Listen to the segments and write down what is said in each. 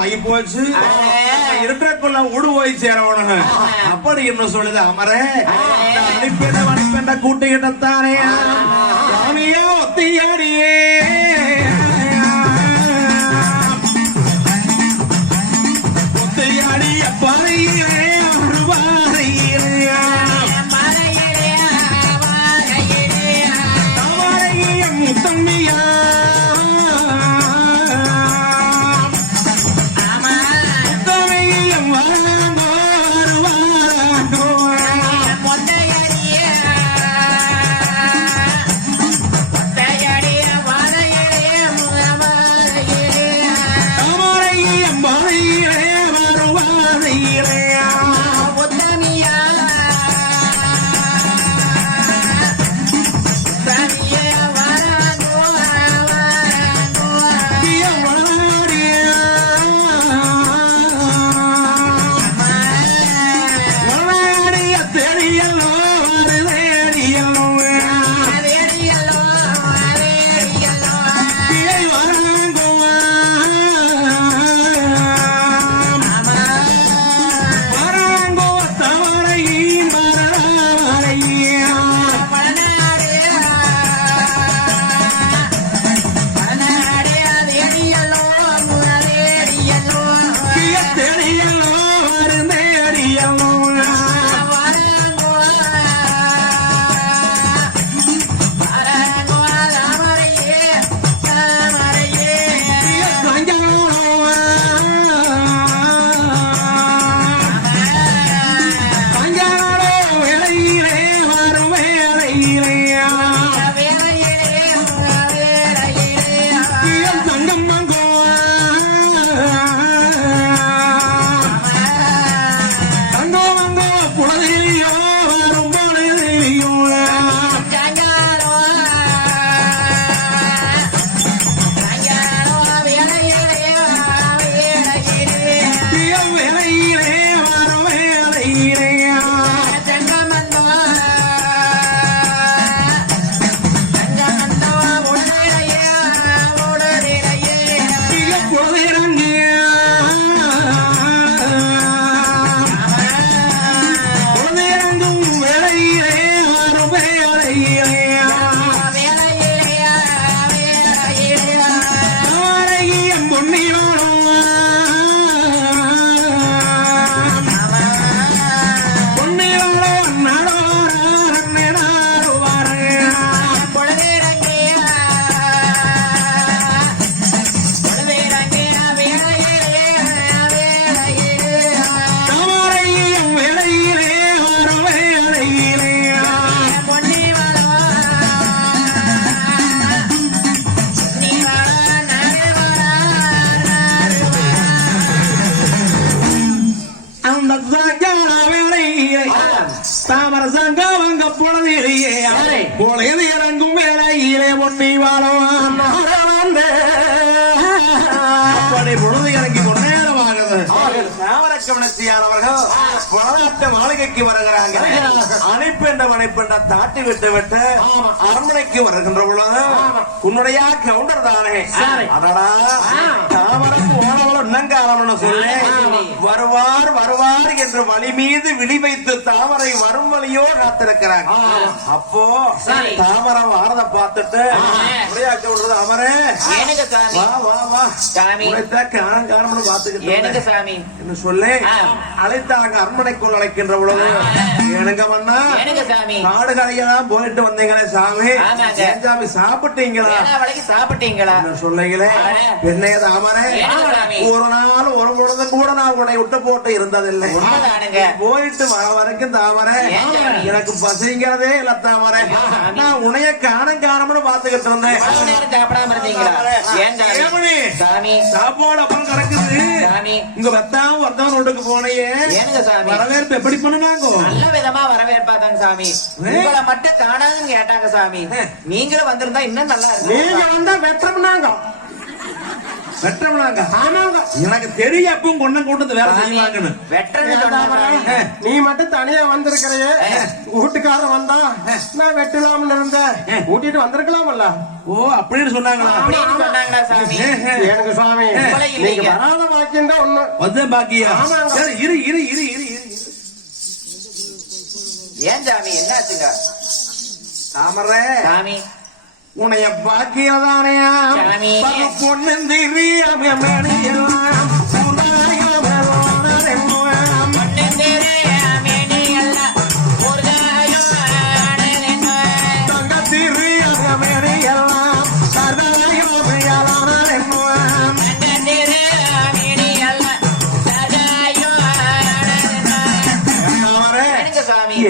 ஆகி போச்சு, இருட்டுக்குள்ள ஊடு போய் சேரவனுங்க அப்படி என்ன சொல்லுது அமரே, அனுப்பென்ற கூட்டுகிட்டத்தானே சாமியோ ஒத்தியாடியே ஒத்தியாடிய பாறையிலே பொழுது இறங்கும் வேலையிலே பொன்னி வாழும் அப்படி பொழுது இறங்கி முன்னேறமாகிறது. சாவரக்கவனத்தியானவர்கள் வளநாட்டு மாளிகைக்கு வருகிறாங்க. அனுப்பென்ற மனைப்பென்ற தாட்டி விட்டு விட்டு அரண்மனைக்கு வருகின்ற பொழுது உன்னுடைய கவுண்டர் தானே அதடா தாமரம் ஓனவளம் இன்னங்காலம்னு சொல்லி வருவார் வருவார் என்று வழி மீது விழி வைத்து தாமரை வரும் வழியோ காத்திருக்கிறாங்க. அப்போ தாமரம் வாரத பார்த்துட்டு கவுண்டர் அமரே வா வா வா காரணம் பாத்துக்கிட்டு என்ன சொல்லி அழைத்தாங்க. அரண்மனைக்குள் அழைக்கின்ற பொழுது எனக்கு மன்னா காடு கடையெல்லாம் போயிட்டு வந்தீங்களே சாமி, சாமி சாப்பிட்டீங்களா சாப்பிட்டீங்களா சொல்லுங்களே என்னைய தாமரை ஒரு நாள் ஒரு பொழுதும் கூட நான் உன்னை விட்டு போட்டு இருந்ததில்லை. போயிட்டு வர வரைக்கும் தாமரை எனக்கு பசிங்கிறதே இல்ல தாமரை. நான் உன்னைய காணம்னு பாத்துக்கிட்டு இருந்தேன். சாப்பாடு அப்புறம் கிடக்குது. இங்க வத்தாம வர்த்தவன் வீட்டுக்கு போனையே வரவேற்பு எப்படி பண்ணுனாங்க? நல்ல விதமா வரவேற்பாதாங்க சாமி. உங்களை மட்டும் காணாதுன்னு கேட்டாங்க சாமி. நீங்களும் வந்திருந்தா இன்னும் நல்லா இருக்கு. நீங்க வந்தா வெற்றம்னாங்க வெட்டவனாங்க ஆமாங்க. எனக்கு தெரியும் அப்பவும் கொண்டு கொண்டு வேலை செய்வாங்கன்னு. வெட்டுறது தாமரை, நீ மட்டும் தனியா வந்திருக்கிறையே, வீட்டுக்காரன் வந்தா நான் வெட்டலாம்னு இருந்தேன், கூட்டிட்டு வந்திருக்கலாம்ல. ஓ அப்படின்னு சொன்னாங்களா? சொன்னாங்களா சாமி? எனக்கு சுவாமி நீங்க வராத வாக்கியம் தான் ஒண்ணு வந்து பாக்கியா? ஆமாங்க. சரி, இரு இரு இரு இரு இரு. ஏன் சாமி என்னாச்சுங்க? தாமரை சாமி உன்னைய பாக்கியதானே சாமி. பொண்ணு தெரியாம மேடையெல்லாம்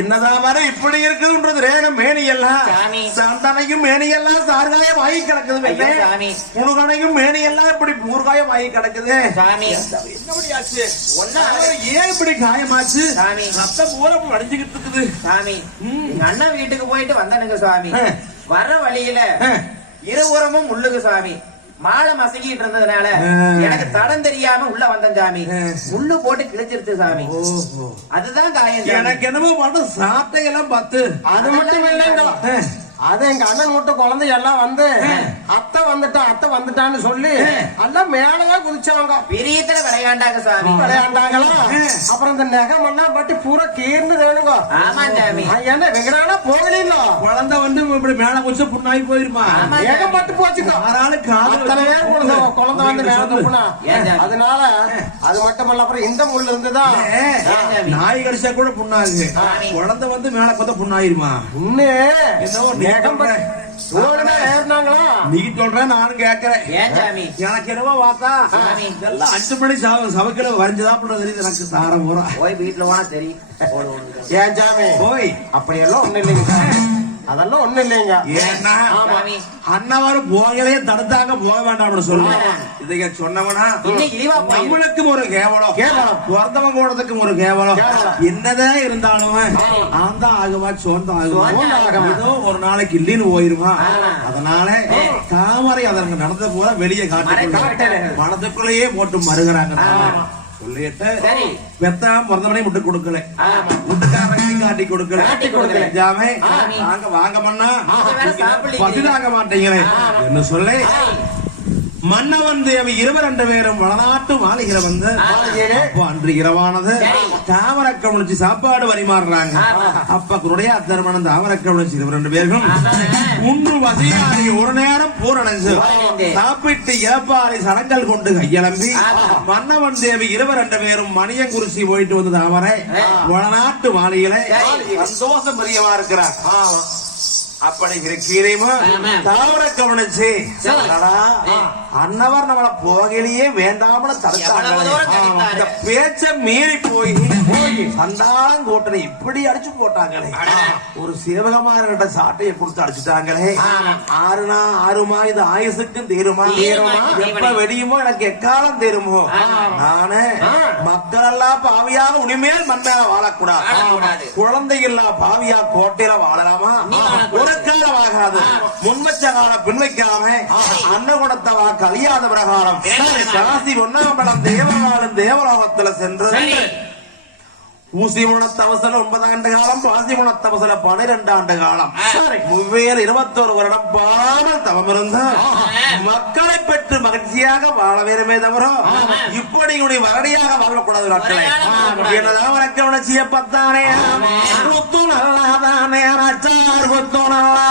என்னதான் வர இப்படி இருக்குதுன்றது ரேகம் மேனி எல்லாம் சாமி. சந்தனையும் மேனி எல்லாம் சார்காயம் வாங்கி கிடக்குது. சாமி புணுகனையும் மேனி எல்லாம் இப்படி ஊர்காயம் வாங்கி கிடக்குது. சாமி என்னபடியாச்சு? ஏன் இப்படி காயமாச்சு? சாமி ரத்தம் பூரா அடிச்சுக்கிட்டு இருக்குது. சாமி எங்க அண்ணன் வீட்டுக்கு போயிட்டு வந்தானுங்க சாமி. ஆ. வர்ற வழியில இருபுறமும் முள்ளுங்க சாமி. மாலை மசங்கிட்டு இருந்ததுனால எனக்கு தடம் தெரியாம உள்ள வந்தேன் சாமி. முள்ளு போட்டு கிழிச்சிருச்சு சாமி. அதுதான் காயம் சாமி. எனக்கு என்னமோ மட்டும் சாட்டையெல்லாம் பார்த்து அது மட்டும் இல்லைங்களா, அது எங்க அண்ணன் மட்டும் குழந்தை எல்லாம் வந்து அத்தை வந்துட்டான்னு சொல்லி எல்லாம் மேலவே குதிச்சாங்க. பிரியத்துல விளையாண்டாங்க சாமி. விளையாண்டாங்களா? அப்புறம் இந்த நகம் எல்லாம் பட்டு பூரா கீர்ந்து வேணுங்க. ஆமா சாமி. என்ன வெங்கடானா போகல, குழந்தை வந்து இப்படி மேல குச்ச புண்ணாகி போயிருமா? நகம் பட்டு போச்சுக்கோ. அத்தனை பேர் குழந்தை வந்து மேல புண்ணா. அதனால அது மட்டுமல்ல, அப்புறம் இந்த முள் இருந்துதான் நாய் கடிச்சா கூட புண்ணாகு. குழந்தை வந்து மேல பார்த்தா புண்ணாயிருமா? இன்னும் ஏறினாங்களா? நீ சொல்ற நானும் கேட்கிறேன். ஏன் சாமி? எனக்கு என்னவோ பார்த்தா எல்லாம் 5 மணி சவக்கில வரைஞ்சுதான் தெரியுது எனக்கு. சாரம் பூரா போய் வீட்டுல போனா தெரியும். ஏன் சாமி போய் அப்படியெல்லாம் ஒண்ணு இல்லைங்க, அதெல்லாம் ஒண்ணு இல்லைங்க. ஏன்னா சாமி அண்ணாவாரும் போகலையே தடுத்தாங்க, போக வேண்டாம்னு சொல்லுவாங்க. இதை சொன்னவனா நம்மளுக்கும் ஒரு கேவலம், பிறந்தவங்க கூடத்துக்கும் ஒரு கேவலம். என்னதான் இருந்தாலும் ஆந்தா ஆகுமா சோந்தம் ஆகுமா, ஏதோ ஒரு நாளைக்கு இல்லைன்னு போயிருமா. அதனால தாமரை அதற்கு நடந்த போல வெளியே காட்டு மனதுக்குள்ளேயே போட்டு மறுகிறாங்க. சொல்லிட்டு வெத்தாம பிறந்தவனே முட்டு கொடுக்கல, முட்டுக்காரனையும் காட்டி கொடுக்கல. ஜாமே வாங்க வாங்க மண்ணா, பசிதாங்க மாட்டீங்களே என்ன சொல்ல. மன்னவன் தேவி 22 பேரும் வளநாட்டு மாளிகையில வந்து அன்று இரவானது தாமரை கவனிச்சு சாப்பாடு பரிமாறுறாங்க. அப்ப குருடைய அத்தர்மணம் தாமரை கவனிச்சு 22 பேரும் ஒன்று வசியாரி ஒரு நேரம் பூரணஞ்சு சாப்பிட்டு இழப்பாறை சடங்கல் கொண்டு கையளம்பி மன்னவன் தேவி 22 பேரும் மணியங்குறிச்சி போயிட்டு வந்து தாமரை வளநாட்டு மாளிகையில சந்தோஷம் பிரியமா இருக்கிறார். அப்படி இருக்கிறீமோ தாவர கவனிச்சு அன்னவர் நம்மள போகலையே வேண்டாம்னு தடுத்தாங்க. பேச்ச மீறி போய் சண்டாளம் கூட்டணி இப்படி அடிச்சு போட்டாங்களே. ஒரு சிவகமான சாட்டையை கொடுத்து அடிச்சுட்டாங்களே. 6 இது ஆயுசுக்கும் தீருமா? எப்ப வெடியுமோ எனக்கு எக்காலம் தீருமோ? நானு மக்கள் எல்லாம் பாவியாக உனிமேல் மண்ணால வாழக்கூடாது. குழந்தைகளா பாவியா கோட்டையில வாழலாமா? காலமாகாது. முன்வச்ச கால பின்வைக்காம அன்னகுணத்தவா கலியாத பிரகாரம் காசி ஒன்னாம்பலம் தேவனாலும் தேவலோகத்துல சென்று ஊசி முனத்தவசல 9 ஆண்டு காலம், பாசி முனத்தவசல 12 ஆண்டு காலம், 21 வருடம் பாமல் தவம் இருந்து மக்களை பெற்று மகிழ்ச்சியாக வாழ வேண்டுமே தவிர இப்படி வரடியாக வாழக்கூடாது. மக்களை என்னதான் வணக்க உணர்ச்சிய பத்தானே குத்து நல்லாதானே அச்சார் குத்து நல்லா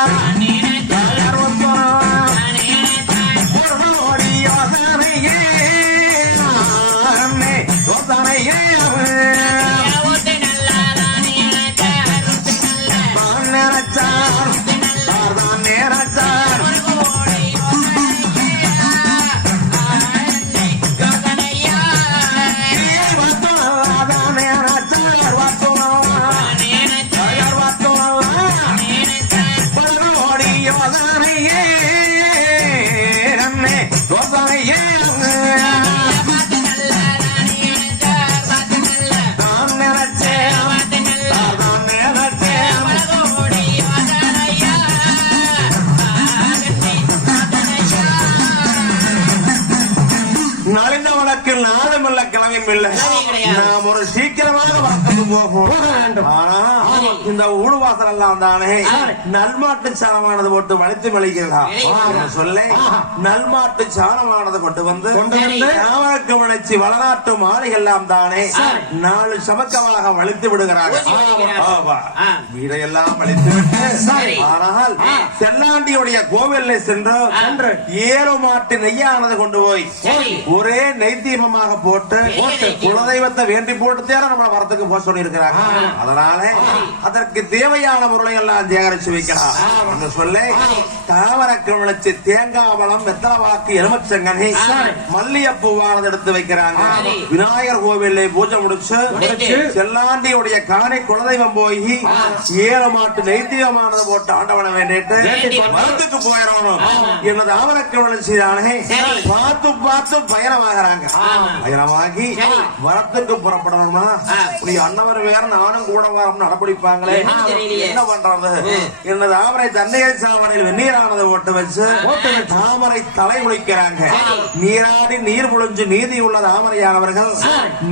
அவசியம் இல்லை. நாம் ஒரு சீக்கிரமாக வரத்துக்கு போகும். ஆனா இந்த ஊடுவாசல் எல்லாம் தானே நல்மாட்டு சாணமானது போட்டு வளைத்து மலிக்கிறதா சொல்ல நல்மாட்டு சாணமானது கொண்டு வந்து தாமரக்கு வளர்ச்சி வளநாட்டு மாளிகள் எல்லாம் தானே 4 சமக்கமாக வளைத்து விடுகிறார்கள். வீடையெல்லாம் வளைத்து விட்டு ஆனால் செல்லாண்டியுடைய கோவிலை சென்று 7 மாட்டு நெய்யானது கொண்டு போய் ஒரே நெய் தீபமாக போட்டு குலதெய்வத்தை வேண்டி போட்டு தேர நம்ம வரத்துக்கு போக சொல்லி இருக்கிறாங்க. அதனால அதற்கு தேவையான பொருளை எல்லாம் சேகரிச்சு வைக்கலாம் சொல்ல தாமரக்கு வளர்ச்சி தேங்காய் பழம் வெத்தலவாக்கு எலுமிச்சங்கனி மல்லிகைப்பூவானது எடுத்து வைக்கிறாங்க. விநாயகர் கோவிலை பூஜை முடிச்சு செல்லாண்டியுடைய காணை குலதெய்வம் போய் 7 மாட்டு நெய்தீபமானது போட்டு ஆண்டவன வேண்டிட்டு மரத்துக்கு போயிடணும் என்ன தாமரக்கு வளர்ச்சி தானே பார்த்து பார்த்து பயணமாகறாங்க. பயணமாகி வரத்துக்கு புறப்படணும்னா நீ அண்ணவர் வேற நானும் கூட வரோம்னு அடம்பிடிப்பாங்களே என்ன பண்றது என்ன தாமரை தண்ணீர் சாவணையில் வெந்நீரானதை ஓட்டு வச்சு தாமரை தலை குளிக்கிறாங்க. நீராடி நீர் புழிஞ்சு நீதி உள்ள தாமரையானவர்கள்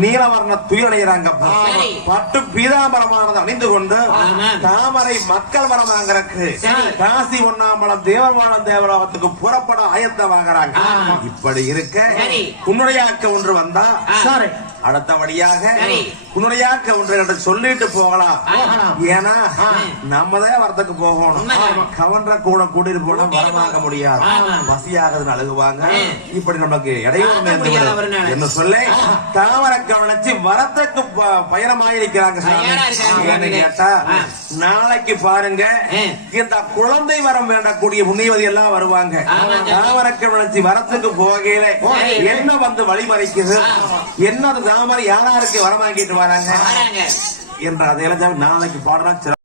நீலவர்ண துயரடைகிறாங்க. பட்டு பீதாம்பரமானது அணிந்து கொண்டு தாமரை மக்கள் வரமாங்கிறக்கு காசி ஒண்ணாம்பலம் தேவர்வாழம் தேவலோகத்துக்கு புறப்பட ஆயத்தமாகறாங்க. இப்படி இருக்க உன்னுடையாக்க ஒன்று வந்தா அடுத்தபடியாக உன்னுடையாக்க ஒன்று என்று சொல்லிட்டு போகலாம். ஏன்னா நம்மதான் வரத்துக்கு போகணும். கவன்ற கூட கூட்டிட்டு போனா வரமாக்க முடியாது. பசியாகுதுன்னு அழுகுவாங்க. இப்படி நமக்கு இடையூறு நேர்ந்து என்ன சொல்ல தாமர கவனிச்சு வரத்துக்கு பயணமாயிருக்கிறாங்க. கேட்டா நாளைக்கு பாருங்க இந்த குழந்தை வரம் வேண்டக்கூடிய புண்ணியவதி எல்லாம் வருவாங்க. தாமர கவனிச்சு வரத்துக்கு போகையில என்ன வந்து வழிமறிக்குது என்னது தாமரை யாராருக்கு வரமாக்கிட்டு வராங்க என்ற அதையெல்லாம் நாளைக்கு பாடுறாங்க.